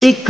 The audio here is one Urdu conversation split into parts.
It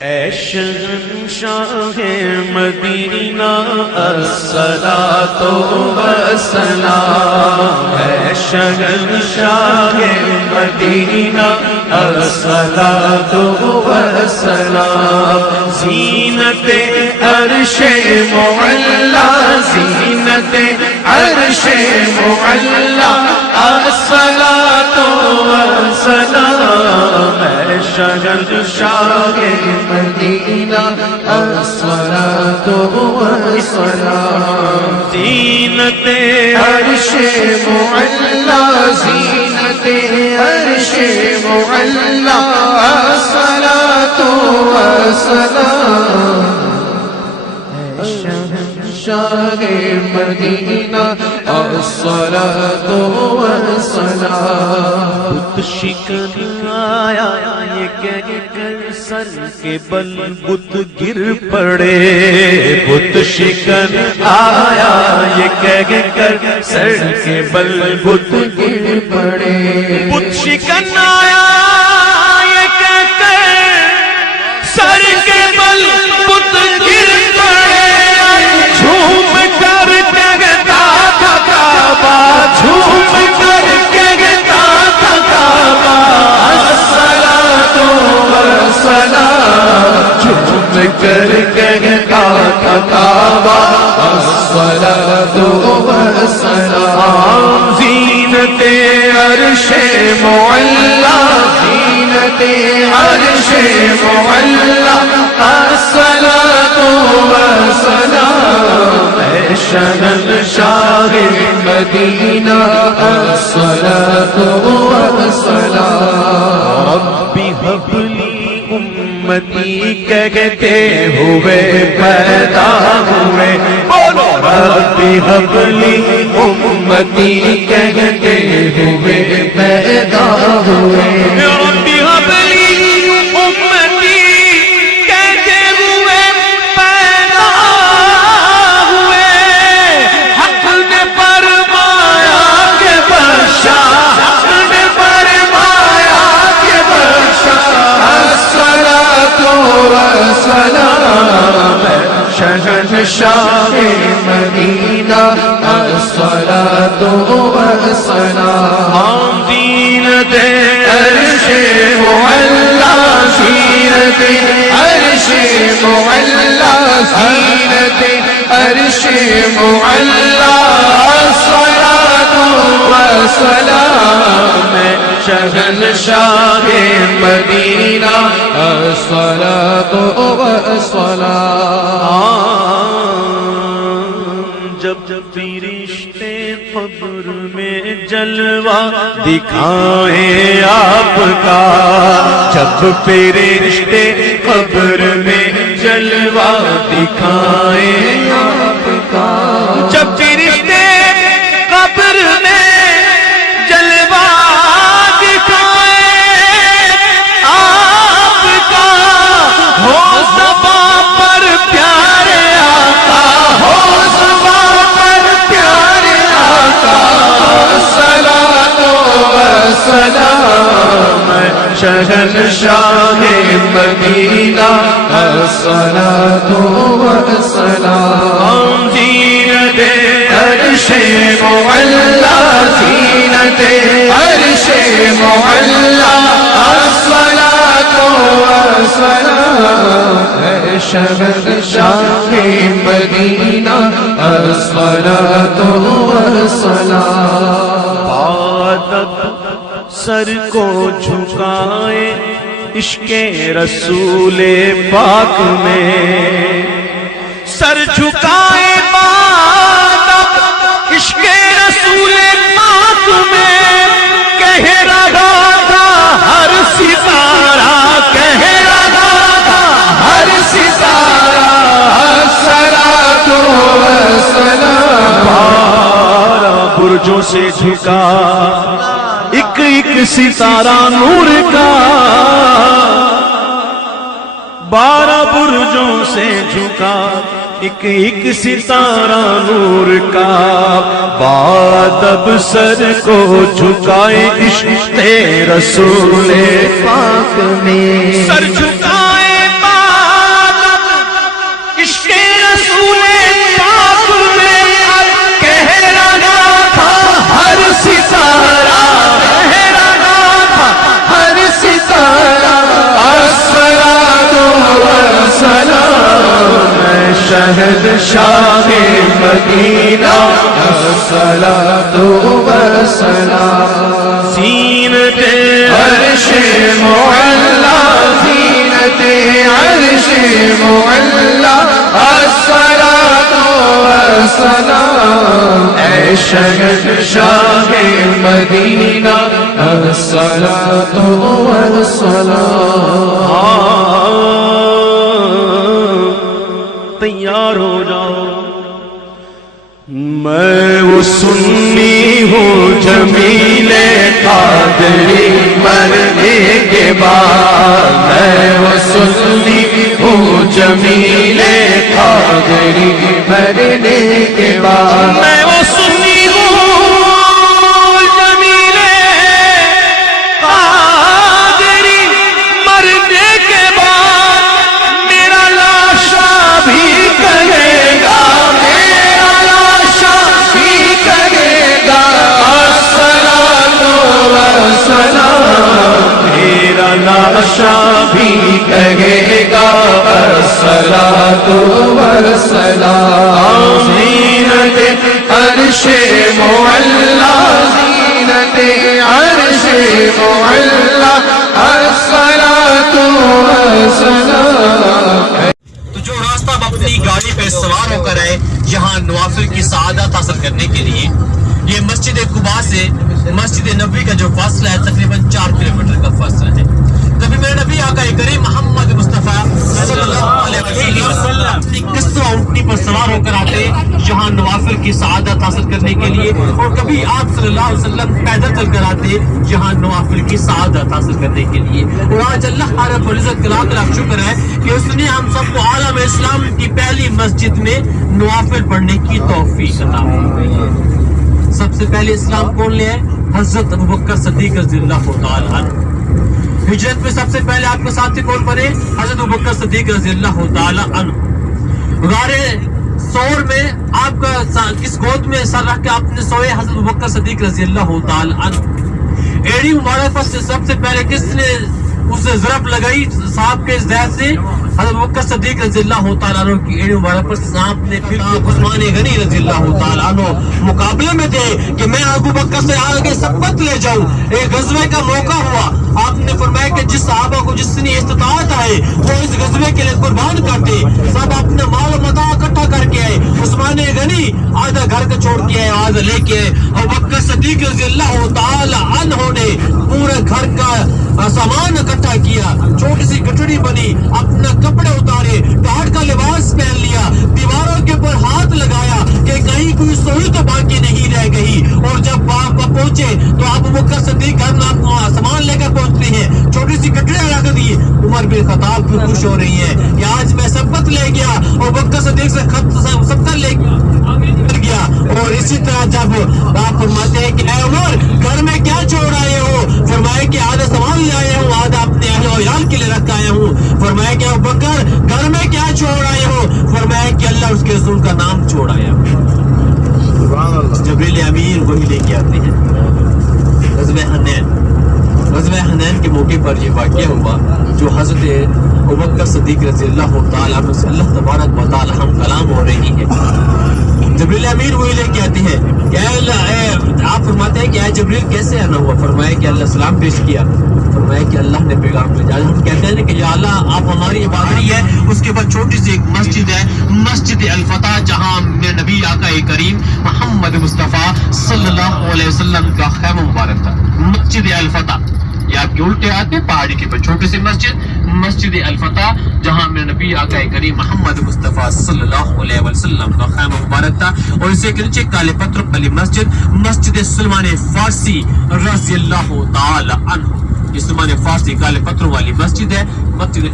اے شہنشاہ مدینہ الصلاۃ والسلام، اے شہنشاہ مدینہ الصلاۃ والسلام، زینت عرش معلا، زینت عرش معلا، الصلاۃ والسلام، اے شہنشاہ مدینہ الصلاۃ والسلام، زینت عرش معلا، زینت عرش معلا، الصلاۃ والسلام، شہنشاہ مدینہ الصلاۃ والسلام، بت شکن آیا یہ کہہ کر سر کے بل بت گر پڑے، بت شکن آیا یہ کہہ کر سر کے بل بت گر پڑے، بت شکن آیا یہ کہہ کر سر کے بل بت گر پڑے، جھوم کر کہتا تھا کعبہ، جھوم کر کہتا تھا کعبہ، الصلاۃ والسلام، جھوم کر کہتا تھا کعبہ، الصلاۃ والسلام، زینت عرش معلا، زینت عرش معلا، الصلاۃ والسلام، اے شہنشاہ مدینہ الصلاۃ والسلام، رب هب لی امتی کہتے ہوئے پیدا ہوئے، بولو رب هب لی امتی کہتے ہوئے پیدا ہوئے، رب هب لی امتی کہتے ہوئے پیدا ہوئے، حق نے فرمایا کہ بخشا، حق نے فرمایا کہ بخشا، الصلاۃ والسلام، شہنشاہ مدینہ الصلاۃ والسلام، زینت عرش معلا، زینت عرش معلا، زینت عرش معلا، الصلاۃ والسلام، شہنشاہ مدینہ الصلاۃ والسلام، جب فرشتے قبر میں جلوہ دکھائیں آپ کا، جب فرشتے قبر میں جلوہ دکھائیں آپ کا، جب فرشتے قبر میں جلوہ دکھائیں شہنشاہ مدینہ الصلاۃ والسلام زینت عرش معلا زینت عرش معلا الصلاۃ والسلام شہنشاہ مدینہ الصلاۃ والسلام بادب سر کو جھکائے عشق رسول پاک میں سر جھکائے بادب عشق رسول پاک میں کہہ رہا تھا ہر ستارہ کہہ رہا تھا ہر ستارہ الصلاۃ والسلام بارہ برجوں سے جھکا ایک ایک ستارہ نور کا بارہ برجوں سے جھکا ایک ایک ستارہ نور کا بادب سر کو جھکائے عشق رسول پاک میں سر جھکائے بادب عشق رسول پاک میں کہہ رہا تھا ہر ستارہ شہد شاہ مدینہ الصلاۃ والسلام زینت عرش معلا زینت عرش معلا الصلاۃ والسلام اے شہد شاہ مدینہ الصلاۃ والسلام تیار ہو جاؤ میں وہ سنی ہوں جمیل قادری مرنے کے بعد میں وہ سنی ہوں جمیل قادری مرنے کے بعد میں وہ سنی ہوں جمیل قادری مرنے کے بعد میرا لاشا بھی کہے گا میرا لاشا بھی کہے گا الصلاۃ والسلام میرا لاشا بھی کہے گا الصلاۃ والسلام زینت عرش معلا زینت عرش معلا الصلاۃ والسلام اپنی گاڑی پہ سوار ہو کر آئے یہاں نوافل کی سعادت حاصل کرنے کے لیے یہ مسجد قباء سے مسجد نبوی کا جو فاصلہ ہے تقریباً 4 کلومیٹر کا فاصلہ ہے کبھی میرے نبی آقا کریم محمد مصطفیٰ صلی اللہ علیہ وسلم اپنی قصہ اونٹنی پر سوار ہو کر آتے یہاں نوافل کی سعادت حاصل کرنے کے لیے اور کبھی آپ صلی اللہ علیہ وسلم پیدل چل کر آتے یہاں نوافل کی سعادت حاصل کرنے کے لیے اور آج اللہ رب العزت کا لاکھ لاکھ شکر ہے کہ اس نے ہم سب کو عالم اسلام کی پہلی مسجد میں نوافل پڑھنے کی توفیق عطا فرمائی ہے سب سے پہلے اسلام کون لے آئے حضرت ابوبکر صدیق رضی اللہ تعالی عنہ ہجرت میں سب سے پہلے آپ کے ساتھ کون پڑے حضرت ابوبکر صدیق رضی اللہ تعالی عنہ غار ثور میں آپ کا کس گود میں سر رکھ کے آپ نے سوئے حضرت ابوبکر صدیق رضی اللہ تعالی عنہ ایڑی مبارک پر سے سب سے پہلے کس نے اسے ضرب لگائی صاحب کے زید سے حضرت ابوبکر صدیق رضی اللہ تعالیٰ عنہ کی ایڑی مبارک پر صاحب نے پھر عثمان غنی رضی اللہ تعالیٰ عنہ مقابلے میں تھے کہ میں ابوبکر سے آگے سبقت لے جاؤں ایک غزوے کا موقع ہوا آپ نے فرمایا کہ جس صحابہ کو جتنی استطاعت ہے وہ اس غزوے کے لیے قربان کرتے سب اپنا مال و متاع اکٹھا کر کے آئے عثمان غنی آدھا گھر کا چھوڑ کے آئے آدھا لے کے آئے ابوبکر صدیق رضی اللہ تعالیٰ عنہ نے پورے گھر کا سامان اکٹھا کیا چھوٹی سی گٹڑی بنی اپنا کپڑے اتارے ٹاٹ کا لباس پہن لیا دیواروں کے اوپر ہاتھ لگایا کہ کہیں کوئی سوئی تو باقی نہیں رہ گئی اور جب آپ پہنچے تو آپ ابوبکر صدیق گھر میں سامان لے کر پہنچتے ہیں چھوٹی سی گٹڑیاں رکھ دی عمر بن خطاب بھی خوش ہو رہی ہیں کہ آج میں سبقت لے گیا اور ابوبکر صدیق سے سبقت لے گیا اور اسی طرح جب آپ فرماتے ہیں کہ اے عمر گھر میں کیا چھوڑ آئے ہو فرمائے کہ آدھا سامان لے آئے ہوں آدھا ہیں. غزوہ حنین کے موقع پر یہ واقعہ ہوا جو حضرت ابوبکر صدیق رضی اللہ تعالیٰ عنہ سے اللہ تبارک و تعالیٰ ہم کلام ہو رہی ہے. جبریل امین وہی لے کے آتے ہیں کہ آپ فرماتے ہیں کہ اے جبریل کیسے آنا ہوا؟ فرمایا کہ اللہ سلام پیش کیا. فرمایا کہ اللہ نے پیغام بھیجا. ہم کہتے ہیں کہ یا اللہ آپ ہماری عبادت ہے. اس کے بعد چھوٹی سی ایک مسجد ہے مسجد الفتح جہاں میرے نبی آقا کریم محمد مصطفیٰ صلی اللہ علیہ وسلم کا خیمہ مبارک تھا. مسجد الفتح یہ آپ کے الٹے آتے پہاڑی کے پر چھوٹی سی مسجد الفتح جہاں میرے نبی آقا کریم محمد مصطفیٰ صلی اللہ علیہ وسلم کا خیمہ مبارک تھا. اور اسے کے نیچے کالے پتھر والی مسجد سلمان فارسی رضی اللہ تعالی عنہ. یہ سلمان فارسی کالے پتھروں والی مسجد ہے, مسجد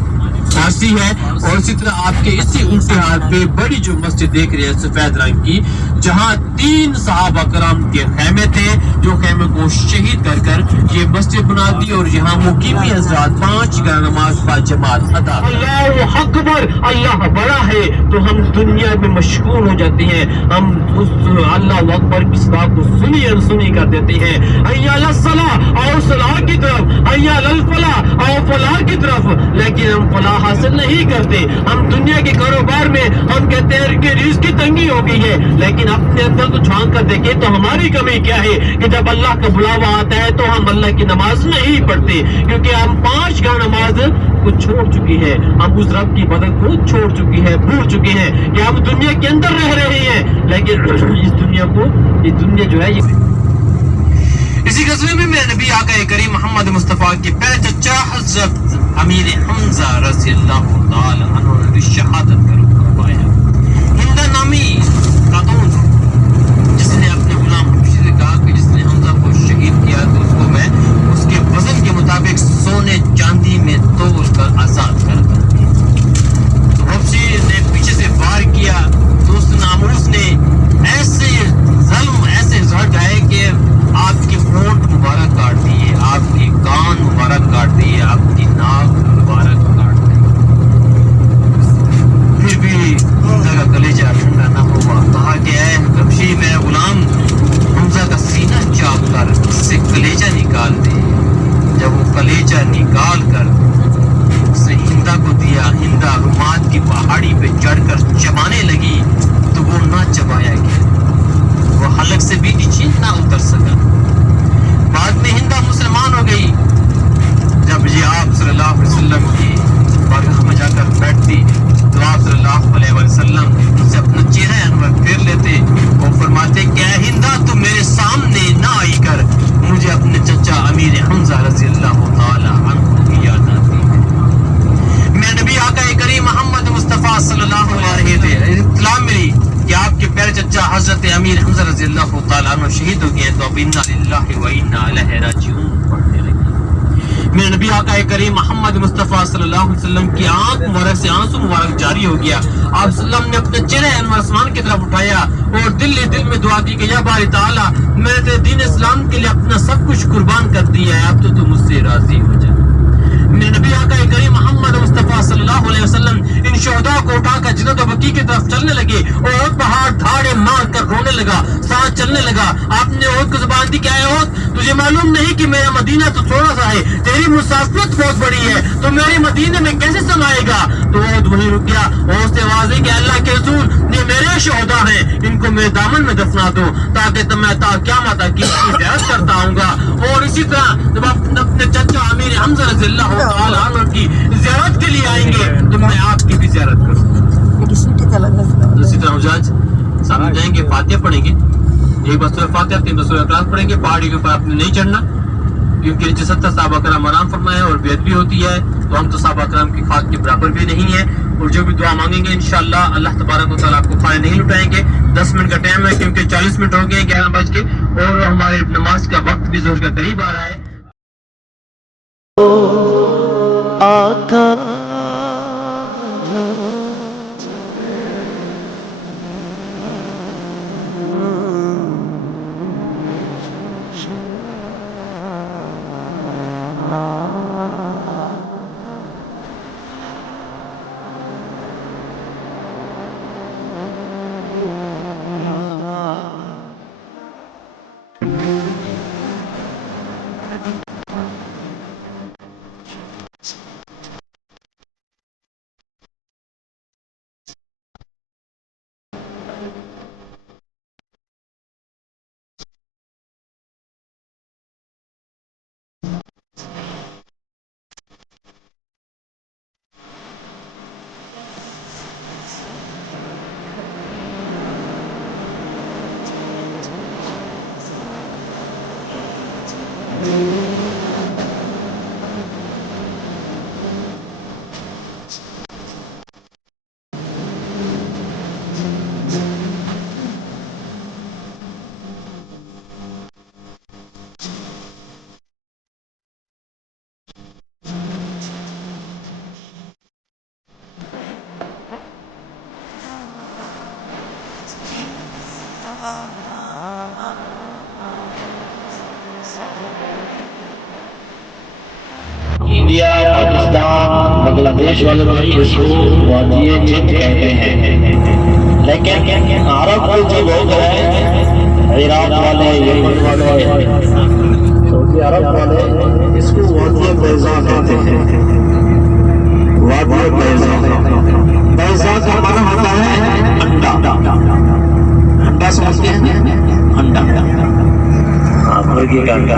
فارسی ہے. اور اسی طرح آپ کے اسی الٹے ہاتھ پہ بڑی جو مسجد دیکھ رہے ہیں سفید رنگ کی, جہاں 3 صحابہ کرام کے خیمے تھے جو خیمے کو شہید کر کر یہ مسجد بنا دی. اور یہاں مقیمی حضرات 5 نماز با جماعت ادا. اللہ اکبر, اللہ بڑا ہے تو ہم دنیا میں مشغول ہو جاتے ہیں. ہم اس اللہ اکبر کی صدا کو سنی کر دیتے ہیں. حی علی الصلاۃ اور صلاح کی طرف, حی علی الفلاح اور فلاح کی طرف, لیکن ہم فلاح حاصل نہیں کرتے. ہم دنیا کے کاروبار میں ہم کہتے ہیں کہ رزق کی تنگی ہو گئی ہے, لیکن اپنے اندر تو جھانک کر دیکھیں تو ہماری کمی کیا ہے کہ جب اللہ کا بلاوا آتا ہے تو ہم اللہ کی نماز نہیں پڑھتے, کیونکہ ہم 5 نماز کو چھوڑ چکی ہے. ہم اس رب کی مدد کو چھوڑ چکی ہے, بھول چکے ہیں کہ ہم دنیا کے اندر رہ رہے ہیں, لیکن اس دنیا جو ہے یہ اسی غزوے میں میرے نبی آقا کریم محمد مصطفیٰ کے پہلے چچا حضرت امیر حمزہ رضی اللہ تعالی عنہ نے شہادت کا رتبہ پایا. ہندا نامی خاتون جس نے اپنے غلام حبشی سے کہا کہ جس نے حمزہ کو شہید کیا تو اس کو میں اس کے وزن کے مطابق سونے چاندی میں تول کر آزاد کر دوں. تو حبشی نے پیچھے سے وار کیا تو اس ناموس نے ایسے ظلم ایسے زہر ڈھائے کہ آپ کے ہونٹ مبارک کاٹ دیے, آپ کی کان مبارک کاٹ دیے, آپ کی ناک مبارک کاٹ دی. پھر بھی حمزہ کا کلیجہ ٹھنڈا نہ ہوا. کہا کہ اے حبشی میں غلام حمزہ کا سینہ چاپ کر اس سے کلیجہ نکال دے. جب وہ کلیجہ نکال کر اس نے ہندا کو دیا, ہندا رومات کی پہاڑی پہ چڑھ کر چبانے لگی تو وہ نہ چبایا گیا, وہ حلق سے بھی نیچے نہ اتر سکا. بعد میں ہندا مسلمان ہو گئی. جب یہ آپ صلی اللہ علیہ وسلم کی بارگاہ میں جا کر بیٹھتی تو آپ صلی اللہ علیہ وسلم سے اپنا چہرہ انور پھیر لیتے اور فرماتے کہ اے ہندا تو میرے سامنے نہ آئی کر, مجھے اپنے چچا امیر حمزہ رضی اللہ تعالی عنہ کی یاد آتی ہے. میرے نبی آقا کریم محمد مصطفیٰ صلی اللہ علیہ وسلم اطلاع ملی کہ آپ کے پیارے چچا حضرت امیر حمزہ رضی اللہ تعالیٰ عنہ شہید ہو گئے تو اب انا للہ و انا الیہ راجعون پڑھنے لگے. میرے نبی آقا کریم محمد مصطفیٰ صلی اللہ علیہ وسلم کی آنکھ مبارک سے آنسو مبارک جاری ہو گیا. آپ صلی اللہ علیہ وسلم نے اپنے چہرہ انور آسمان کی طرف اٹھایا اور دل میں دعا کی کہ یا باری تعالیٰ میں نے دین اسلام کے لیے اپنا سب کچھ قربان کر دیا ہے, اب تو تم مجھ سے راضی ہو جائے. میرے نبی آقا کریم محمد مصطفیٰ صلی اللہ علیہ وسلم ان شہداء کو اٹھا کر جنت و بقیع کی طرف چلنے لگے اور پہاڑ دھاڑے مار کر رونے لگا, سانس چلنے لگا. آپ نے عہد کو زبان دی کہ اے عہد تجھے معلوم نہیں کہ میرا مدینہ تو تھوڑا سا ہے, تیری مسافت بہت بڑی ہے, تو میرے مدینہ میں کیسے سمائے گا؟ تو عہد وہیں رک گیا. عہد سے واضح کہ اللہ کے رسول یہ میرے شہداء ہیں, ان کو میرے دامن میں دفنا دو تاکہ تم میں تا قیامت تک کی زیارت کرتا ہوں گا. اور اسی طرح جب اپنے چچا امیر حمزہ رضی اللہ تعالیٰ عنہ کی زیارت کے لیے آئیں گے تو میں آپ کی بھی زیارت کروں گا. اسی طرح حجاج سامنے جائیں گے, فاتحہ پڑھیں گے, ایک بار سورہ فاتحہ 3 بار سورہ اخلاص پڑھیں گے. پہاڑی کے اوپر آپ نے نہیں چڑھنا کیونکہ نیچے 70 صحابہ کرام آرام فرمائے اور بیعت بھی ہوتی ہے, تو ہم تو صحابہ کرام کی خاک کے برابر بھی نہیں ہیں. اور جو بھی دعا مانگیں گے انشاءاللہ اللہ تبارک و تعالیٰ آپ کو کھانے نہیں لٹائیں گے. 10 منٹ کا ٹائم ہے کیونکہ 40 منٹ ہو گئے 11 بج کے اور ہمارے نماز کا وقت بھی ظہر کا قریب آ رہا ہے. آقا انڈیا پاکستان بنگلہ دیش والے بھائی اس کو وادی جند کہتے ہیں، لیکن عرب کے جو لوگ ہیں عراق والے، یمن والے، سعودی عرب والے اس کو وادی بیضاء کہتے ہیں۔ وادی بیضاء کا معنی ہوتا ہے انڈا۔ انڈا سمجھتے ہیں؟ انڈا مرغی کا انڈا،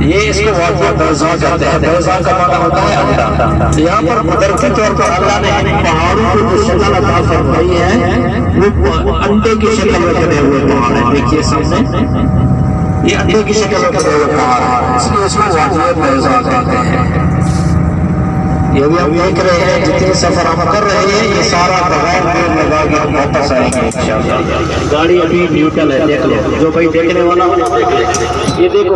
یہ اس کو وادی بیضاء کہتے ہیں۔ بیضاء کا معنی ہوتا ہے انڈا۔ یہاں پر قدرتی طور پر اللہ نے پہاڑوں کو جو شکل عطا فرمائی ہے وہ انڈے کی شکل میں بنے ہوئے پہاڑ ہیں۔ دیکھیے سامنے یہ انڈے کی شکل میں بنے ہوئے پہاڑ ہیں، اس لیے اس کو وادی بیضاء کہتے ہیں۔ یہ بھی ہم دیکھ رہے ہیں جتنے سفر ہم کر رہے ہیں یہ سارا بغیر دیر لگا کے ہم واپس آئیں گے انشاءاللہ۔ گاڑی ابھی نیوٹرل ہے، دیکھ لو جو بھائی دیکھنے والا ہو دیکھ لے۔ یہ دیکھو